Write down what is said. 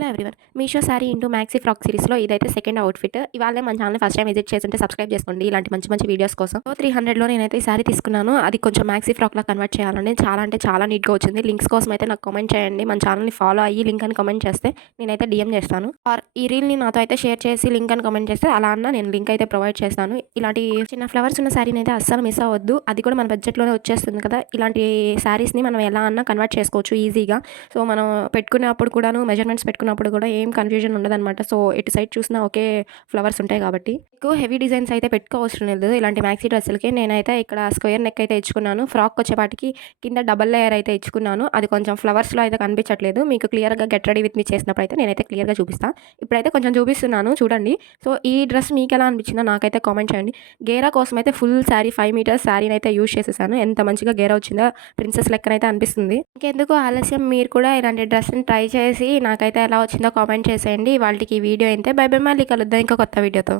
Hello everyone. Meesho sari into maxi frock సిరీస్‌లో ఇదైతే second outfit. ఇవాళే మన ఛానల్‌ని ఫస్ట్ టైమ్ విజిట్ చేసుంటే సబ్స్క్రైబ్ చేసుకోండి ఇలాంటి మంచి మంచి వీడియోస్ కోసం. సో 300లో నేనైతే ఈ శారీ తీసుకున్నాను. అది కొంచెం మ్యాక్సీ ఫ్రాక్‌లా కన్వర్ట్ చేయాలని చాలా అంటే చాలా నీట్‌గా వచ్చింది. లింక్స్ కోసం అయితే నాకు కామెంట్ చేయండి. మన ఛానల్‌ని ఫాలో అయ్యి లింక్ అని కామెంట్ చేస్తే నేనైతే డీఎం చేస్తాను. ఆర్ ఈ రీల్‌ని నాతో అయితే షేర్ చేసి లింక్ అని కామెంట్ చేస్తే అలా అన్నా నేను లింక్ అయితే ప్రొవైడ్ చేస్తాను. ఇలాంటి చిన్న ఫ్లవర్స్ ఉన్న శారీని అయితే అస్సలు మిస్ అవ్వద్దు. అది కూడా మన బడ్జెట్‌లోనే వచ్చేస్తుంది కదా! ఇలాంటి శారీస్‌ని మనం ఎలా అన్నా కన్వర్ట్ చేసుకోవచ్చు ఈజీగా. సో మనం పెట్టుకునేప్పుడు కూడాను మెజర్మెంట్స్ పెట్టుకున్నప్పుడు కూడా ఏం కన్‌ఫ్యూజన్ ఉండదనమాట. సో ఎటు సైడ్ చూసినా ఒకే ఫ్లవర్స్ ఉంటాయి కాబట్టి. ఎక్కువ హెవీ డిజైన్స్ అయితే పెట్టుకోవసరం లేదు. ఇలాంటి మ్యాక్సీ డ్రెస్సులకి నేనైతే ఇక్కడ స్క్వేర్ నెక్ అయితే ఇచ్చుకున్నాను. ఫ్రాక్‌కొచ్చేపాటికి కింద డబుల్ లేయర్ అయితే ఇచ్చుకున్నాను. అది కొంచెం ఫ్లవర్స్‌లో అయితే కనిపించట్లేదు. మీకు క్లియర్‌గా గెట్ రెడీ విత్ మీ చేసినప్పుడు అయితే నేనైతే క్లియర్‌గా చూపిస్తా. ఇప్పుడైతే కొంచెం చూపిస్తున్నాను చూడండి. సో ఈ డ్రెస్ మీకెలా అనిపించిందో నాకైతే కామెంట్ చేయండి. గేరా కోసం అయితే ఫుల్ శారీ 5 మీటర్స్ శారీనైతే యూజ్ చేసేసాను. ఎంత మంచిగా గేరా వచ్చిందో ప్రిన్సెస్ లెక్కనైతే అనిపిస్తుంది. ఇంకెందుకు ఆలస్యం మీరు కూడా ఇలాంటి డ్రెస్‌ని ట్రై చేసి నాకైతే ఎలా వచ్చిందో కామెంట్ చేసేయండి. ఇవాల్టికి ఈ వీడియో ఇంతే. By by. మళ్ళీ కలుద్దాం ఇంకో కొత్త వీడియోతో.